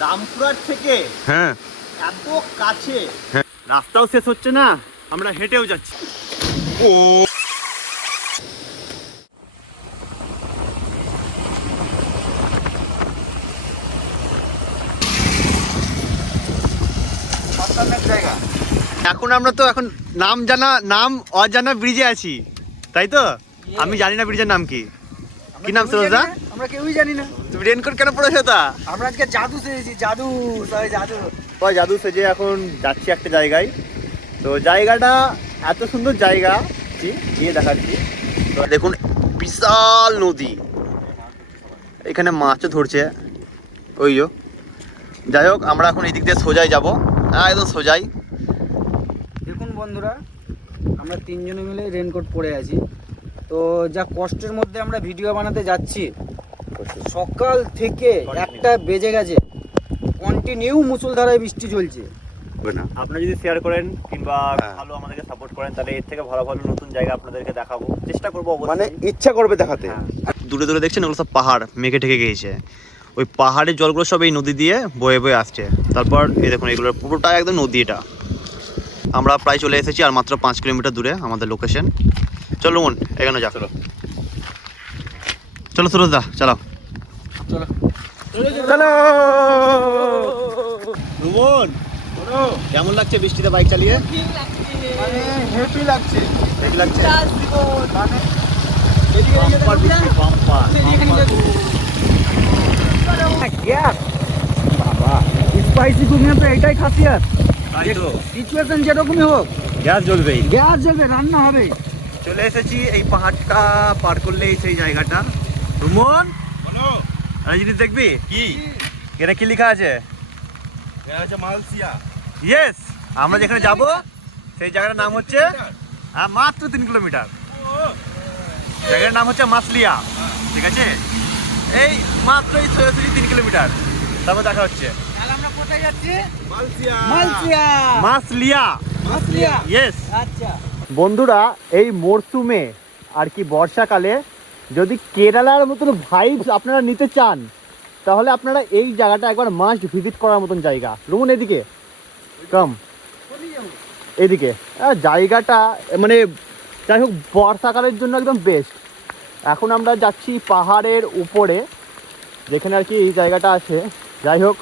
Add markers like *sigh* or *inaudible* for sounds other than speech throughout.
রামপুরহাট থেকে হ্যাঁ। এত কাছে। রাস্তাও শেষ হচ্ছে না আমরা হেঁটেও যাচ্ছি। ও। এখন আমরা তো এখন নাম জানা নাম অজানা ব্রিজে আছি। তাই তো? আমি জানি না ব্রিজের নাম কি। কি নাম সুরজদা আমরা কেউই জানি না। তুমি রেনকোট কেন পড়েছো তা? আমরা আজকে জাদু সেরেছি জাদু সবাই জাদু। ওই জাদু সেজে এখন যাচ্ছি একটা জায়গায়। তো জায়গাটা এত সুন্দর জায়গা জি, গিয়ে দেখাচ্ছি। তো দেখুন বিশাল নদী। এখানে মাছও ধরছে। ওই যাই হোক আমরা এখন এই দিক দিয়ে সোজাই যাব। হ্যাঁ একদম সোজাই। দেখুন বন্ধুরা আমরা তিনজনে মিলে রেনকোট পরে আছি। তো যা কষ্টের মধ্যে আমরা ভিডিও বানাতে যাচ্ছি সকাল থেকে একটা বেজে গেছে। কন্টিনিউ মুসুলধারায় বৃষ্টি চলছে আপনারা যদি শেয়ার করেন কিংবা হ্যাঁ। ভালো আমাদেরকে সাপোর্ট করেন তাহলে এর থেকে ভালো ভালো নতুন জায়গা আপনাদেরকে দেখাবো। চেষ্টা করব মানে ইচ্ছা করবে দেখাতে। হ্যাঁ। দূরে দূরে দেখছেন ওগুলো সব পাহাড় মেঘে ঠেকে গিয়েছে। ওই পাহাড়ের জলগুলো সব এই নদী দিয়ে বয়ে বয়ে আসছে। তারপর এই দেখুন এগুলোর পুরোটা একদম নদী এটা। আমরা প্রায় চলে এসেছি আর মাত্র পাঁচ কিলোমিটার দূরে আমাদের লোকেশন চলো মন এখানে যা চলো। চলো সুরজ দা চলো চলো। চলো রুমন কেমন লাগছে বৃষ্টিতে বাইক চালিয়ে? মানে লাগছে। ঠিক লাগছে? মানে। গ্যাস বাবা। স্পাইসি কুকিং তো এটাই খাসিয়াত সিচুয়েশন যেরকমই হোক। গ্যাস জ্বলবেই গ্যাস জ্বলবে রান্না হবে। চলে এসেছি এই পাহাড়টা পার করলেই সেই জায়গাটা। রুমন? একটা জিনিস দেখবি? কি? এটা কি লেখা আছে? আছে মালসিয়া ইয়েস আমরা যেখানে যাব সেই জায়গাটার নাম হচ্ছে হ্যাঁ, মাত্র তিন কিলোমিটার জায়গাটার নাম হচ্ছে মাসলিয়া। ঠিক আছে? এই মাত্র এই সোজাসুজি তিন কিলোমিটার তারপর দেখা হচ্ছে। মাসলিয়া। ইয়েস আচ্ছা। বন্ধুরা এই মরশুমে আর কি বর্ষাকালে যদি কেরালার মতন ভাইব আপনারা নিতে চান তাহলে আপনারা এই জায়গাটা একবার মাস্ট ভিজিট করার মতন জায়গা। রুমন এদিকে। কম এদিকে। জায়গাটা মানে যাই হোক বর্ষাকালের জন্য একদম বেস্ট এখন আমরা যাচ্ছি পাহাড়ের উপরে যেখানে আর কি এই জায়গাটা আছে। যাই হোক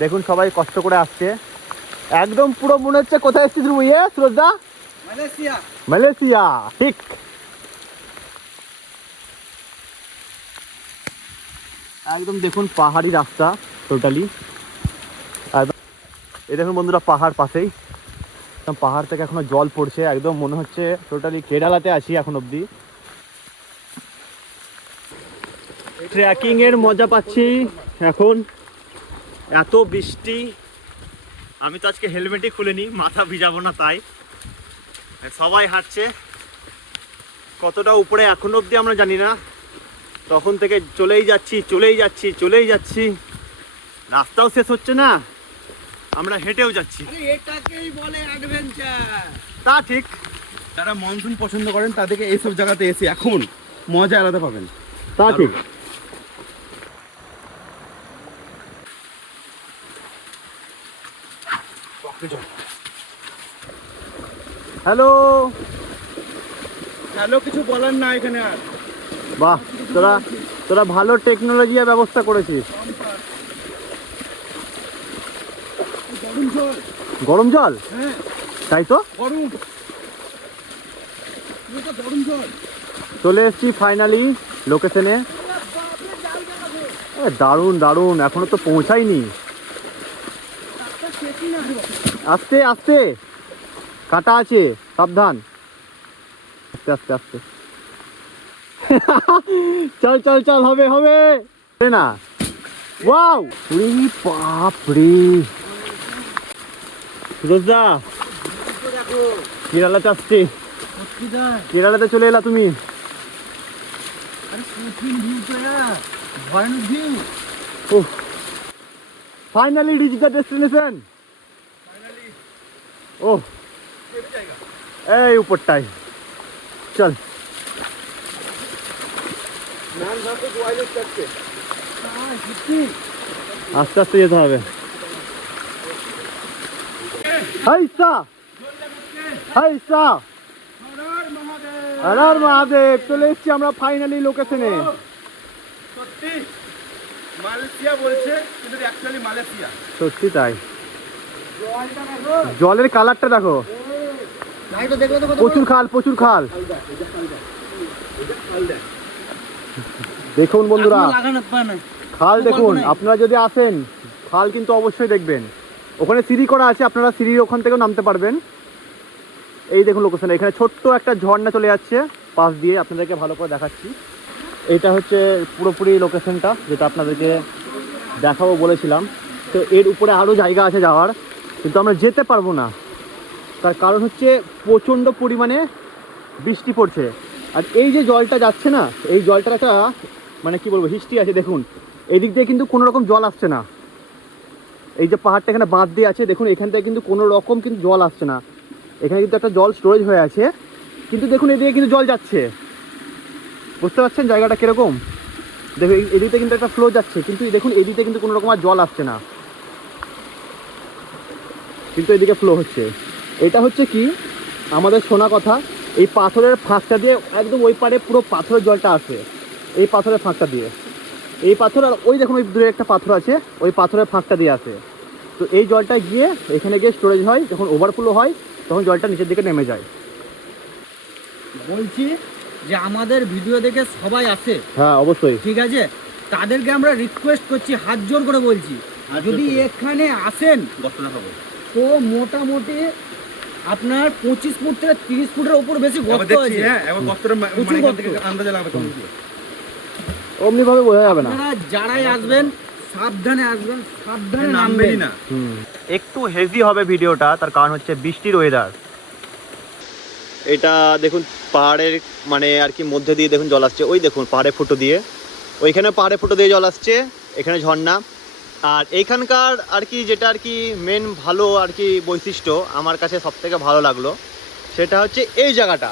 দেখুন সবাই কষ্ট করে আসছে। একদম পুরো মনে হচ্ছে কোথায় এসেছিস রুম ইয়ে শ্রদ্ধা মালয়েশিয়া। মালয়েশিয়া ঠিক। একদম দেখুন পাহাড়ি রাস্তা টোটালি এই দেখুন বন্ধুরা পাহাড় পাশেই। পাহাড় থেকে এখনও জল পড়ছে, একদম মনে হচ্ছে টোটালি কেরালাতে আছি এখন অবধি। ট্রেকিং এর মজা পাচ্ছি এখন। এত বৃষ্টি। আমি তো আজকে হেলমেটই খুলিনি, মাথা ভিজাবো না তাই। সবাই হাঁটছে। কতটা উপরে এখনও অবধি আমরা জানি না। তখন থেকে চলেই যাচ্ছি চলেই যাচ্ছি চলেই যাচ্ছি। রাস্তাও শেষ হচ্ছে না আমরা হেঁটেও যাচ্ছি। এটাকেই বলে অ্যাডভেঞ্চার তা ঠিক। যারা মনসুন পছন্দ করেন তাদেরকে এইসব জায়গাতে এসে এখন মজা আলাদা পাবেন। তা ঠিক। হ্যালো হ্যালো কিছু বলার না এখানে আর। বাহ তোরা তোরা ভালো টেকনোলজি ব্যবস্থা করেছিস। গরম জল। হ্যাঁ। তাই তো? চলে এসেছি ফাইনালি লোকেশনে দারুণ দারুণ এখনও তো পৌঁছাইনি আস্তে আস্তে। কাটা আছে সাবধান। আস্তে আস্তে আস্তে। *laughs* চল চল চল হবে হবে। না। ওয়াও! রে বাপ রে রোজদা কেরালাতে আসছে। কেরালাতে চলে এলা তুমি। Oh. Finally reached the. Oh. এই উপরটাই চল। আস্তে আস্তে যেতে হবে। মহাদেব চলে এসছি আমরা ফাইনালি লোকেশনে সত্যি মালয়েশিয়া বলছে কিন্তু অ্যাকচুয়ালি মালয়েশিয়া। সত্যি তাই। জলের কালারটা দেখো। প্রচুর খাল প্রচুর খাল। দেখুন বন্ধুরা খাল দেখুন আপনারা যদি আসেন খাল কিন্তু অবশ্যই দেখবেন। ওখানে সিঁড়ি করা আছে আপনারা সিঁড়ির ওখান থেকেও নামতে পারবেন। এই দেখুন লোকেশন এখানে ছোট্ট একটা ঝর্ণা চলে যাচ্ছে পাশ দিয়ে আপনাদেরকে ভালো করে দেখাচ্ছি। এটা হচ্ছে পুরোপুরি লোকেশনটা যেটা আপনাদেরকে দেখাবো বলেছিলাম। তো এর উপরে আরও জায়গা আছে যাওয়ার কিন্তু আমরা যেতে পারব না। তার কারণ হচ্ছে প্রচণ্ড পরিমাণে বৃষ্টি পড়ছে। আর এই যে জলটা যাচ্ছে না, এই জলটার একটা মানে কি বলব হিস্ট্রি আছে, দেখুন। এই দিক দিয়ে কিন্তু কোনো রকম জল আসছে না। এই যে পাহাড়টা এখানে বাঁধ দিয়ে আছে, দেখুন, এখান থেকে কিন্তু কোনো রকম কিন্তু জল আসছে না। এখানে কিন্তু একটা জল স্টোরেজ হয়ে আছে। কিন্তু দেখুন, এদিকে কিন্তু জল যাচ্ছে। বুঝতে পারছেন জায়গাটা কীরকম? দেখুন এদিকে কিন্তু একটা ফ্লো যাচ্ছে, কিন্তু দেখুন, এদিকে কিন্তু কোনো রকম আর জল আসছে না। কিন্তু এদিকে ফ্লো হচ্ছে। এটা হচ্ছে কি? আমাদের শোনা কথা। এই পাথরের ফাঁকটা দিয়ে একদম ওই পারে পুরো পাথরের জলটা আসে। এই পাথরের ফাঁকটা দিয়ে। এই পাথর আর ওই দেখুন ওই দূরে একটা পাথর আছে ওই পাথরের ফাঁকটা দিয়ে আসে। তো এই জলটা গিয়ে এখানে গিয়ে স্টোরেজ হয় যখন ওভারফ্লো হয় তখন জলটা নিচের দিকে নেমে যায়। বলছি যে আমাদের ভিডিও দেখে সবাই আসে। হ্যাঁ অবশ্যই। ঠিক আছে? তাদেরকে আমরা রিকোয়েস্ট করছি হাত জোর করে বলছি। যদি এখানে আসেন তো মোটামুটি আপনার পঁচিশ ফুট থেকে তিরিশ ফুটের উপর বেশি গর্ত আছে। হ্যাঁ মানে বোঝা যাবে না। যারাই আসবেন সাবধানে আসবেন সাবধানে নামবেন। না। একটু হেভি হবে ভিডিওটা তার কারণ হচ্ছে বৃষ্টির ওয়েদার এটা দেখুন পাহাড়ের মানে আর কি মধ্যে দিয়ে দেখুন জল আসছে। ওই দেখুন পাহাড়ে ফুটো দিয়ে। ওইখানে পাহাড়ে ফুটো দিয়ে জল আসছে এখানে ঝর্ণা। আর এইখানকার আর কি যেটা আর কি মেন ভালো আর কি বৈশিষ্ট্য আমার কাছে সব থেকে ভালো লাগল, সেটা হচ্ছে এই জায়গাটা।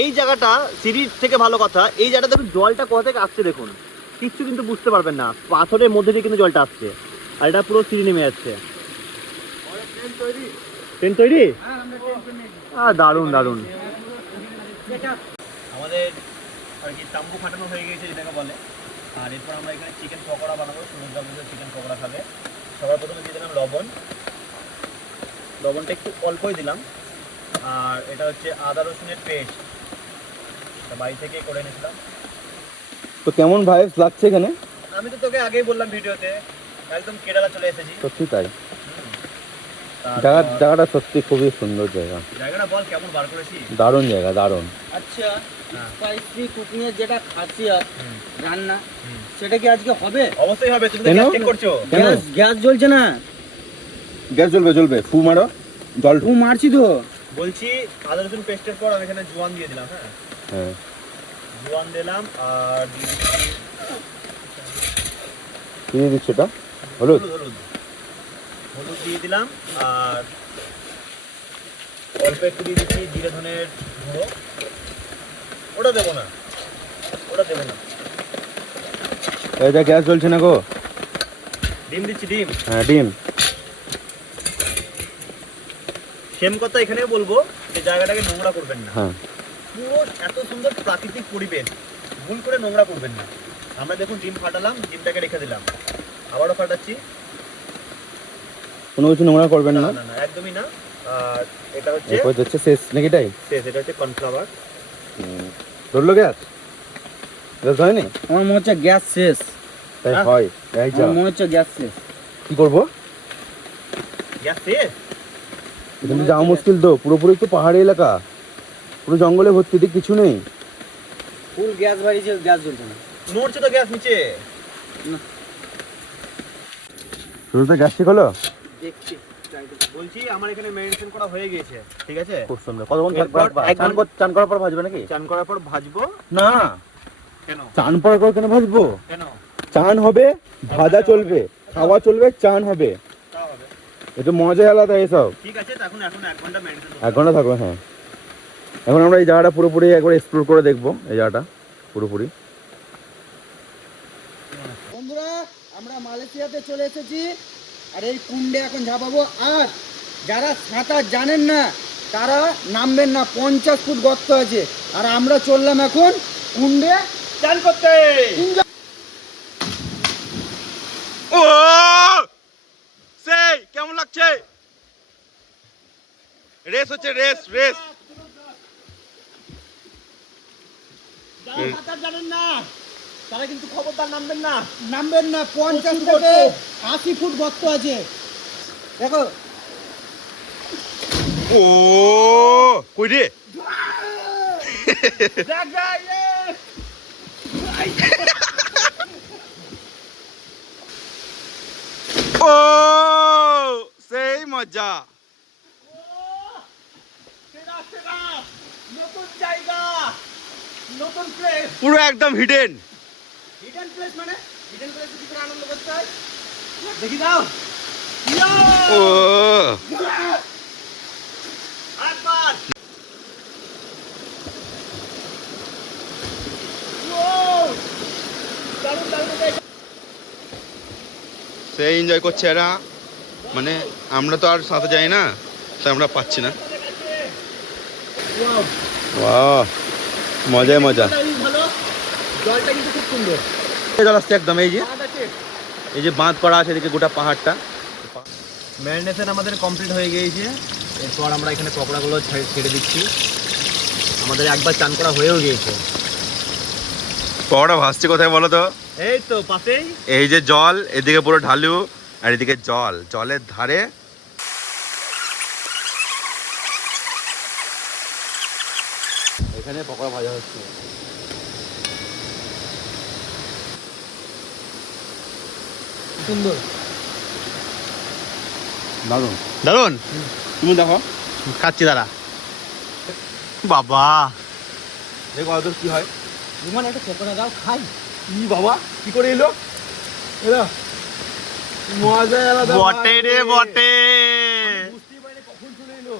এই জায়গাটা সিঁড়ির থেকে ভালো কথা, এই জায়গাটা দেখুন, জলটা কোথা থেকে আসছে দেখুন? কিচ্ছু কিন্তু বুঝতে পারবেন না, পাথরের মধ্যে দিয়ে কিন্তু জলটা আসছে, আর এটা পুরো সিঁড়ি নেমে যাচ্ছে ট্রেন তৈরি? আহ দারুণ দারুণ। আমাদের আর কি তাম্বু খাটানো হয়ে গেছে, যেটাকে বলে। আর এরপর আমরা এখানে চিকেন পকোড়া বানাবো সমুদ্র আপনাদের চিকেন পকোড়া খাবে। সবার প্রথমে দিয়ে দিলাম লবণ। লবণটা একটু অল্পই দিলাম। আর এটা হচ্ছে আদা রসুনের পেস্ট। বাড়ি থেকে করে এনেছিলাম। তো কেমন ভাইবস লাগছে এখানে? আমি তো তোকে আগেই বললাম ভিডিওতে একদম কেরালা চলে এসেছি। সত্যি তাই। জায়গা জায়গাটা সত্যি খুবই সুন্দর জায়গা। জায়গাটা বল কেমন বার করেছি? দারুণ জায়গা দারুণ। আচ্ছা হ্যাঁ। স্পাইসি কুকিং এর যেটা খাসিয়াত রান্না সেটা কি আজকে হবে? অবশ্যই হবে তুমি তো চেক করছ। গ্যাস গ্যাস জ্বলছে না? গ্যাস জ্বলবে জ্বলবে। ফু মারো জল ও মারছি তো। বলছি আদা রসুন পেস্টের পর আমি এখানে জোয়ান দিয়ে দিলাম হ্যাঁ? হ্যাঁ। জোয়ান দিলাম আর দিয়ে দিচ্ছ এটা? হলুদ হলুদ। হলুদ দিয়ে দিলাম আর অল্প একটু দিয়ে দিচ্ছি জিরে ধনের গুঁড়ো। ওটা দেবো না ওটা দেবো না। এটা গ্যাস জ্বলছে না গো? ডিম দিচ্ছি ডিম। হ্যাঁ ডিম। সেম কথা এখানেও বলব যে জায়গাটাকে নোংরা করবেন না। হ্যাঁ। পুরো এত সুন্দর প্রাকৃতিক পরিবেশ ভুল করে নোংরা করবেন না। আমরা দেখুন ডিম ফাটালাম ডিমটাকে রেখে দিলাম। আবারও ফাটাচ্ছি। কোনো কিছু নোংরা করবেন না। না না না একদমই না। আর এটা হচ্ছে এরপর হচ্ছে শেষ নাকি এটাই শেষ এটা হচ্ছে কর্নফ্লাওয়ার। ধরলো গ্যাস? গ্যাস হয়নি আমার মনে হচ্ছে গ্যাস শেষ। তাই হ্যাঁ। হয় এই যা। আমার মনে হচ্ছে গ্যাস শেষ। কি করব? গ্যাস শেষ? এখানে যাওয়া মুশকিল তো পুরোপুরি তো পাহাড়ি এলাকা। পুরো জঙ্গলে ভর্তি দিক কিছু নেই। ফুল গ্যাস বাড়িয়েছে গ্যাস জ্বলছে না। নড়ছে তো গ্যাস নিচে। শুরুতে গ্যাস ঠিক হলো? দেখছি বলছি আমার এখানে মেডিসিন করা হয়ে গেছে ঠিক আছে? খুব সুন্দর। কতক্ষণ চান চান করার পর ভাজবে নাকি? চান করার পর ভাজবো? না। কেন? চান পর কেন ভাজবো? কেন? চান হবে ভাজা চলবে। খাওয়া চলবে চান হবে। এটা মজাই আলাদা এসব। ঠিক আছে এখন এখন এক ঘণ্টা মেডিসিন এক ঘণ্টা থাকবে হ্যাঁ। এখন আমরা এই জায়গাটা পুরোপুরি একবার এক্সপ্লোর করে দেখব এই জায়গাটা পুরোপুরি। বন্ধুরা আমরা মালয়েশিয়াতে চলে এসেছি। আর এই কুণ্ডে এখন ঝাঁপাবো। আর যারা সাঁতার জানেন না তারা নামবেন না। পঞ্চাশ ফুট গর্ত আছে। আর আমরা চললাম এখন কুণ্ডে চান করতে। ও! সেই কেমন লাগছে? রেস হচ্ছে রেস রেস। জানেন না তারা কিন্তু খবরদার নামবেন না। নামবেন না পঞ্চাশ থেকে আশি ফুট গর্ত আছে। দেখো। ও কই রে। ও সেই মজা। সেরা, সেরা। নতুন জায়গা নতুন পুরো একদম হিডেন হিডেন প্লেস মানে? হিডেন প্লেসে কি করে আনন্দ করতে হয়? দেখি দাও। ও। আরেকবার। ও! দারুণ, দারুণ জায়গা। সেই এনজয় করছে এরা। মানে আমরা তো আর সাথে যাই না তাই আমরা পাচ্ছি না। মজাই মজা। সুন্দর। জল আসছে একদম এই যে। এই যে বাঁধ করা আছে এদিকে গোটা পাহাড়টা। ম্যারিনেশন আমাদের কমপ্লিট হয়ে গিয়েছে। এরপর আমরা এখানে পকোড়াগুলো ছেড়ে দিচ্ছি। আমাদের একবার চান করা হয়েও গিয়েছে। পাহাড়টা ভাসছে কোথায় বলো তো? এই তো পাশেই। এই যে জল এদিকে পুরো ঢালু আর এদিকে জল। জলের ধারে এখানে পকোড়া ভাজা হচ্ছে। সুন্দর। দারুণ দারুণ তুমি দেখো। খাচ্ছি দাঁড়া। বাবা। দেখো আদর কি হয়। একটা পকোড়া দাও খাই। কি বাবা কি করে এলো? এরা মজা আলাদা বটে রে বটে। এলো।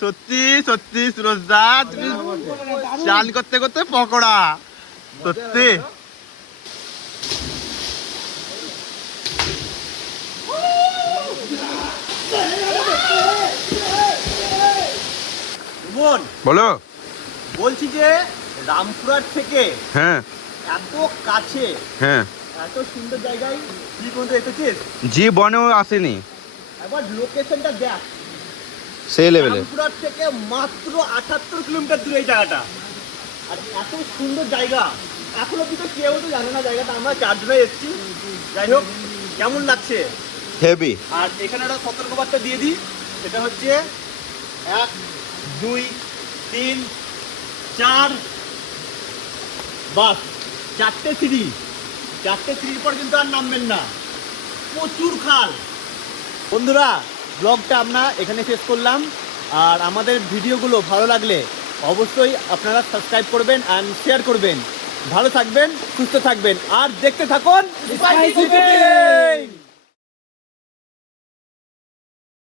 সত্যি সত্যি সুরজদা তুমি চান করতে করতে পকোড়া। সত্যি। বোন বলো। বলছি যে রামপুরহাট থেকে হ্যাঁ। এত কাছে হ্যাঁ। এত সুন্দর জায়গায় কি পর্যন্ত এসেছিস? জি বনেও আসেনি। একবার লোকেশনটা দেখ। সেই লেভেলে রামপুরহাট থেকে মাত্র আটাত্তর কিলোমিটার দূরে এই জায়গাটা। আর এত সুন্দর জায়গা। এখনও কিন্তু কেউ তো জানে না জায়গাটা। আমরা চারজনে এসেছি। যাই হোক কেমন লাগছে? হেভি আর এখানে একটা সতর্কবার্তা দিয়ে দিই। সেটা হচ্ছে এক দুই, তিন, চার, বাস। চারটে সিঁড়ি। চারটে সিঁড়ির পর কিন্তু আর নামবেন না। প্রচুর খাল। বন্ধুরা ব্লগটা আমরা এখানে শেষ করলাম। আর আমাদের ভিডিওগুলো ভালো লাগলে অবশ্যই আপনারা সাবস্ক্রাইব করবেন অ্যান্ড শেয়ার করবেন। ভালো থাকবেন, সুস্থ থাকবেন। আর দেখতে থাকুন!